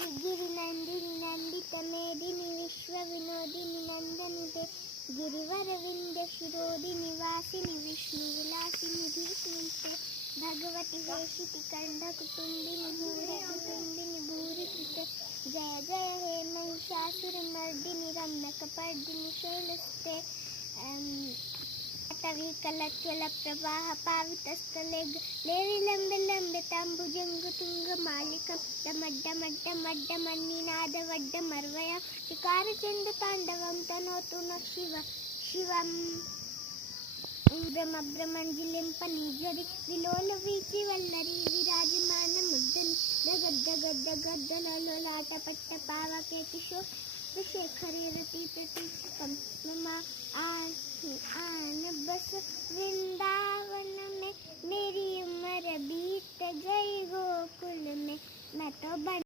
गिरिनंदिनी नंदित मेदिनी विश्व विनोदिनी नंदनिते गिरिवर विंध्य शिरोदिनी वासिनी विष्णु विलासिनी धीष्णुते भगवती हेशिति कंठ कुटुंबिनी भूरि कुटुंबिनी भूरि कृते जय जय हे महिषासुरमर्दिनी रम्यकपर्दिनी शैलस्ते कलच्चल प्रवाह पावितस्थले लेवि लंबे लंबे तांबुजंग तुंग मालिकं डमड्डमड्डमड्डमन्निनाद वड्डमर्वय विकार चंद तांडवं तनोतु न शिवं ब्रह्मब्रह्मंजिलिं पनिजरि विलोल वीचि वल्लरी विराजमान मुद्दन दगद्दगद्दगद्द ललोलाट पट्ट पावके किशोर शेखरी रति प्रति ममा आन बस वृंदावन में मेरी उम्र बीत गई गोकुल में मैं तो